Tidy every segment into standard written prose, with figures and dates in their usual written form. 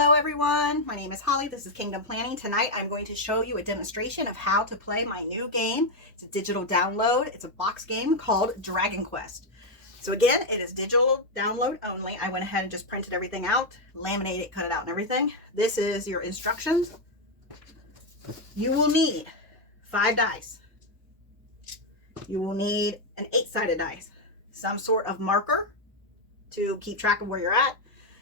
Hello everyone, my name is Holly. This is Kingdom Planning. Tonight I'm going to show you a demonstration of how to play my new game. It's a digital download. It's a box game called Dragon Quest. So again, it is digital download only. I went ahead and just printed everything out, laminated it, cut it out and everything. This is your instructions. You will need 5 dice. You will need an 8-sided dice, some sort of marker to keep track of where you're at.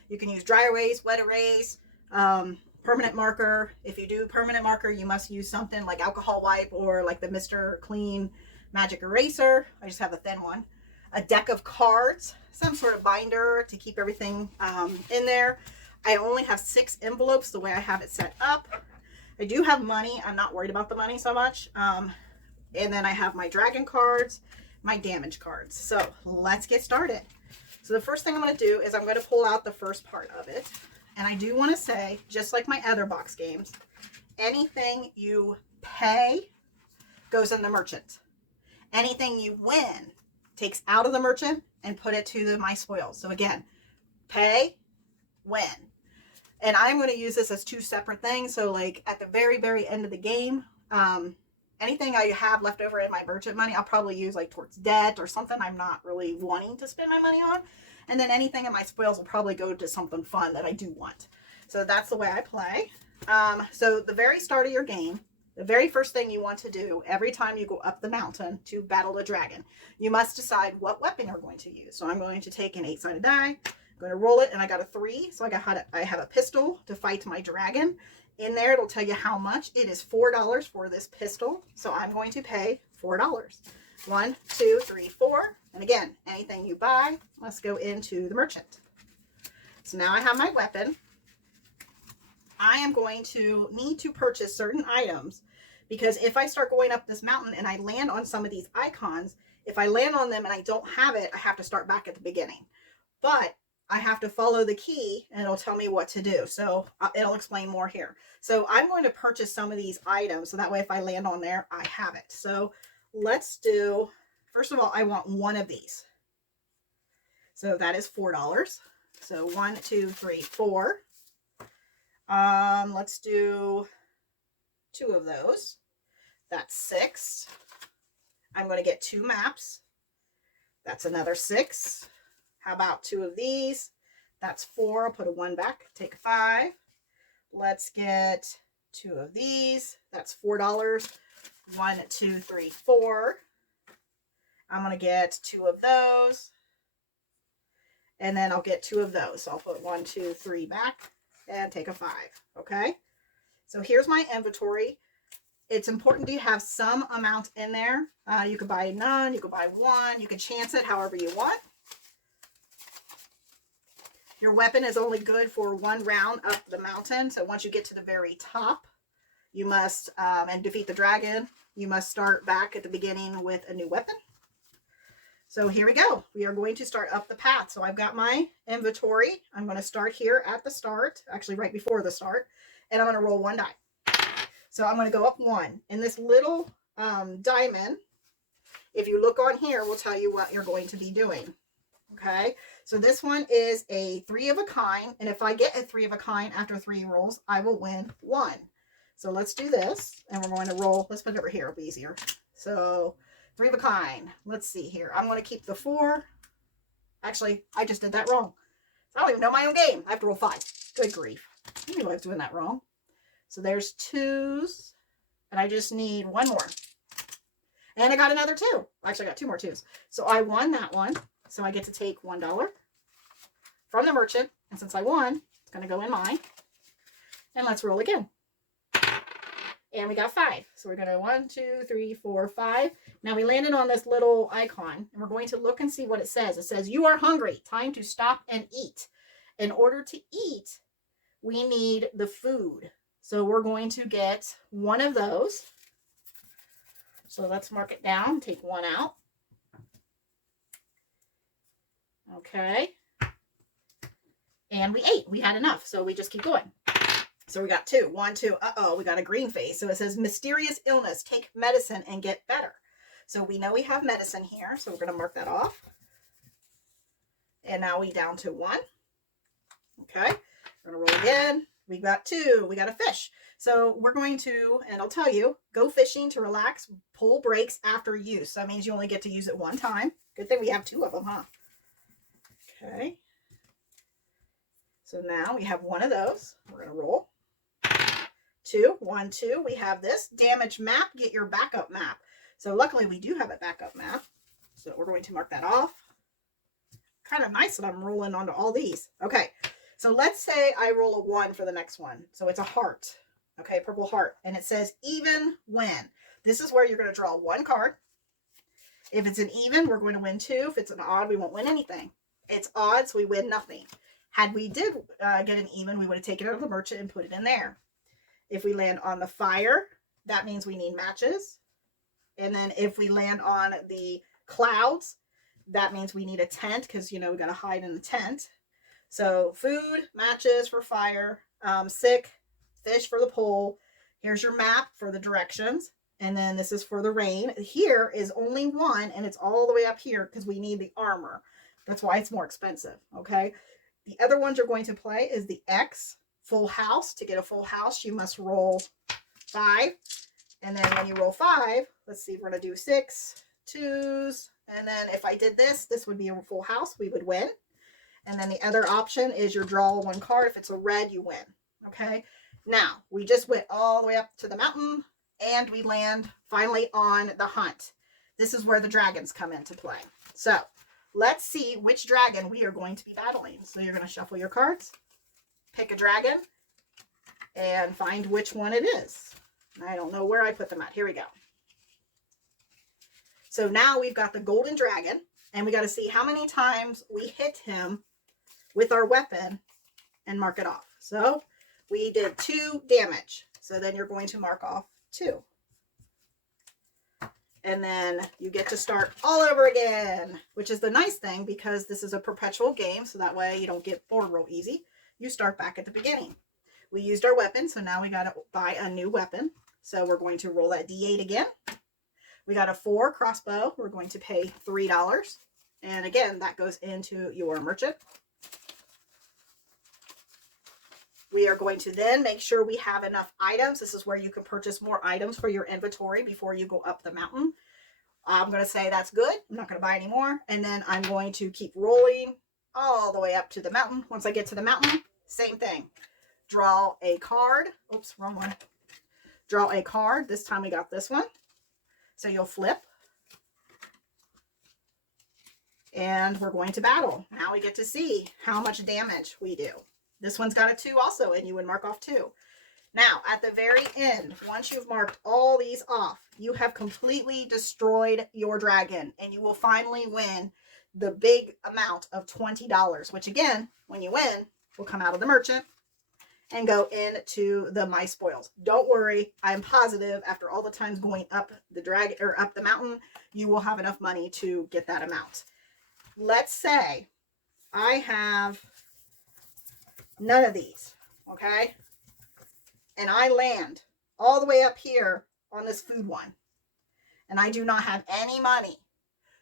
You can use dry erase, wet erase, permanent marker. If you do permanent marker, you must use something like alcohol wipe or like the Mr. Clean Magic Eraser. I just have a thin one. A deck of cards, some sort of binder to keep everything in there. I only have 6 envelopes the way I have it set up. I do have money. I'm not worried about the money so much. And then I have my dragon cards, my damage cards. So let's get started. So the first thing I'm going to do is I'm going to pull out the first part of it. And I do want to say, just like my other box games, anything you pay goes in the merchant. Anything you win takes out of the merchant and put it to the my spoils. So again, pay, win. And I'm going to use this as 2 separate things. So like at the very, very end of the game, anything I have left over in my merchant money, I'll probably use like towards debt or something I'm not really wanting to spend my money on. And then anything in my spoils will probably go to something fun that I do want. So that's the way I play. So the very start of your game, the very first thing you want to do every time you go up the mountain to battle a dragon, you must decide what weapon you're going to use. So I'm going to take an 8-sided die. I'm going to roll it, and I got a 3. So I have a pistol to fight my dragon. In there, it'll tell you how much. It is $4 for this pistol. So I'm going to pay $4. 1, 2, 3, 4. And again, anything you buy must go into the merchant. So now I have my weapon. I am going to need to purchase certain items because if I start going up this mountain and I land on some of these icons, if I land on them and I don't have it, I have to start back at the beginning. But I have to follow the key and it'll tell me what to do. So it'll explain more here. So I'm going to purchase some of these items so that way if I land on there, I have it. So let's do, first of all, I want 1 of these. So that is $4. So 1, 2, 3, 4. Let's do 2 of those. That's 6. I'm going to get 2 maps. That's another 6. How about 2 of these? That's 4. I'll put a 1 back. Take a 5. Let's get 2 of these. That's $4. 1, 2, 3, 4. I'm going to get 2 of those. And then I'll get 2 of those. So I'll put 1, 2, 3 back and take a 5. Okay. So here's my inventory. It's important to have some amount in there. You could buy none. You could buy 1. You can chance it however you want. Your weapon is only good for 1 round up the mountain. So once you get to the very top, you must, and defeat the dragon, you must start back at the beginning with a new weapon. So here we go. We are going to start up the path. So I've got my inventory. I'm going to start here at the start, actually right before the start, and I'm going to roll 1 die. So I'm going to go up 1. And this little diamond, if you look on here, will tell you what you're going to be doing. Okay, so this one is a 3 of a kind, and if I get a 3 of a kind after 3 rolls, I will win 1. So let's do this, and we're going to roll. Let's put it over here, it'll be easier. So 3 of a kind. Let's see here. I'm going to keep the 4. Actually, I just did that wrong. I don't even know my own game. I have to roll 5. Good grief. I knew I was doing that wrong. So there's 2s, and I just need 1 more. And I got another 2. Actually, I got 2 more 2s. So I won that one. So I get to take $1 from the merchant. And since I won, it's going to go in mine. And let's roll again. And we got 5. So we're going to 1, 2, 3, 4, 5. Now we landed on this little icon. And we're going to look and see what it says. It says, you are hungry. Time to stop and eat. In order to eat, we need the food. So we're going to get 1 of those. So let's mark it down. Take 1 out. Okay. And we ate. We had enough. So we just keep going. So we got 2. 1, 2. Uh-oh, we got a green face. So it says mysterious illness. Take medicine and get better. So we know we have medicine here. So we're going to mark that off. And now we down to 1. Okay. We're going to roll again. We got 2. We got a fish. So we're going to, and I'll tell you, go fishing to relax. Pull breaks after use. So that means you only get to use it one time. Good thing we have 2 of them, huh? Okay. So now we have 1 of those. We're going to roll. 2, 1, 2. We have this damage map. Get your backup map. So luckily we do have a backup map. So we're going to mark that off. Kind of nice that I'm rolling onto all these. Okay. So let's say I roll a 1 for the next one. So it's a heart. Okay, purple heart. And it says even when. This is where you're going to draw 1 card. If it's an even, we're going to win 2. If it's an odd, we won't win anything. It's odd, so we win nothing. Had we did get an even, we would have taken it out of the merchant and put it in there. If we land on the fire, that means we need matches. And then if we land on the clouds, that means we need a tent because, you know, we got to hide in the tent. So food, matches for fire, sick, fish for the pole. Here's your map for the directions. And then this is for the rain. Here is only 1, and it's all the way up here because we need the armor. That's why it's more expensive, okay? The other ones you're going to play is the X, full house. To get a full house, you must roll 5. And then when you roll 5, let's see, we're going to do 6, 2s. And then if I did this, this would be a full house. We would win. And then the other option is you draw 1 card. If it's a red, you win. Okay. Now, we just went all the way up to the mountain and we land finally on the hunt. This is where the dragons come into play. So let's see which dragon we are going to be battling. So you're going to shuffle your cards, pick a dragon, and find which one it is. I don't know where I put them at. Here we go. So now we've got the golden dragon, and we got to see how many times we hit him with our weapon and mark it off. So we did 2 damage. So then you're going to mark off 2. And then you get to start all over again, which is the nice thing because this is a perpetual game. So that way you don't get bored real easy. You start back at the beginning. We used our weapon. So now we got to buy a new weapon. So we're going to roll that D8 again. We got a 4 crossbow. We're going to pay $3. And again, that goes into your merchant. We are going to then make sure we have enough items. This is where you can purchase more items for your inventory before you go up the mountain. I'm going to say that's good. I'm not going to buy any more. And then I'm going to keep rolling all the way up to the mountain. Once I get to the mountain, same thing. Draw a card. Oops, wrong one. Draw a card. This time we got this one. So you'll flip. And we're going to battle. Now we get to see how much damage we do. This one's got a 2 also, and you would mark off 2. Now, at the very end, once you've marked all these off, you have completely destroyed your dragon, and you will finally win the big amount of $20, which again, when you win, will come out of the merchant and go into the My Spoils. Don't worry, I'm positive after all the times going up the dragon or up the mountain, you will have enough money to get that amount. Let's say I have none of these, okay? And I land all the way up here on this food one, and I do not have any money.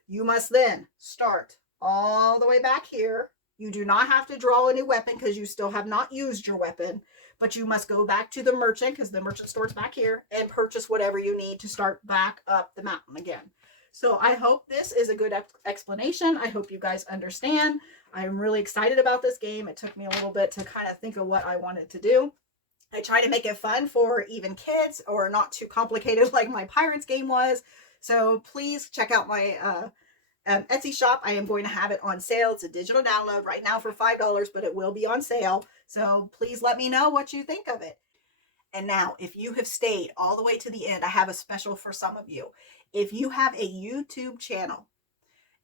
You must then start all the way back here. You do not have to draw a new weapon because you still have not used your weapon, but you must go back to the merchant because the merchant store's back here and purchase whatever you need to start back up the mountain again. So I hope this is a good explanation. I hope you guys understand. I'm really excited about this game. It took me a little bit to kind of think of what I wanted to do. I try to make it fun for even kids or not too complicated like my Pirates game was. So please check out my Etsy shop. I am going to have it on sale. It's a digital download right now for $5, but it will be on sale. So please let me know what you think of it. And now, if you have stayed all the way to the end, I have a special for some of you. If you have a YouTube channel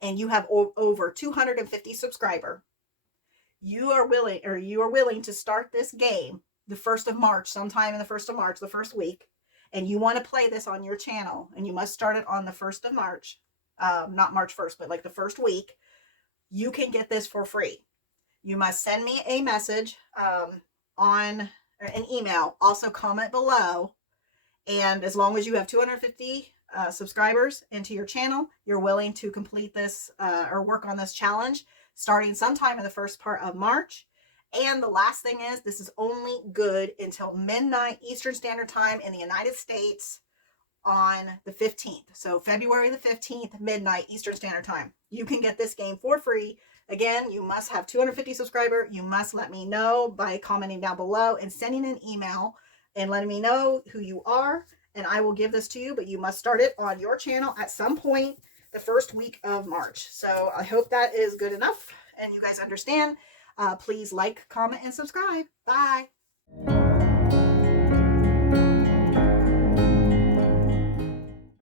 and you have over 250 subscribers, you are willing to start this game the 1st of March, sometime in the 1st of March, the first week, and you want to play this on your channel, and you must start it on the 1st of March, not March 1st, but like the first week, you can get this for free. You must send me a message on an email, also comment below, and as long as you have 250 subscribers into your channel, you're willing to complete this or work on this challenge starting sometime in the first part of March. And the last thing is, this is only good until midnight Eastern Standard Time in the United States on the 15th. So February the 15th, midnight Eastern Standard Time. You can get this game for free. Again, you must have 250 subscribers. You must let me know by commenting down below and sending an email and letting me know who you are, and I will give this to you, but you must start it on your channel at some point the first week of March. So I hope that is good enough and you guys understand. Please like, comment, and subscribe. Bye.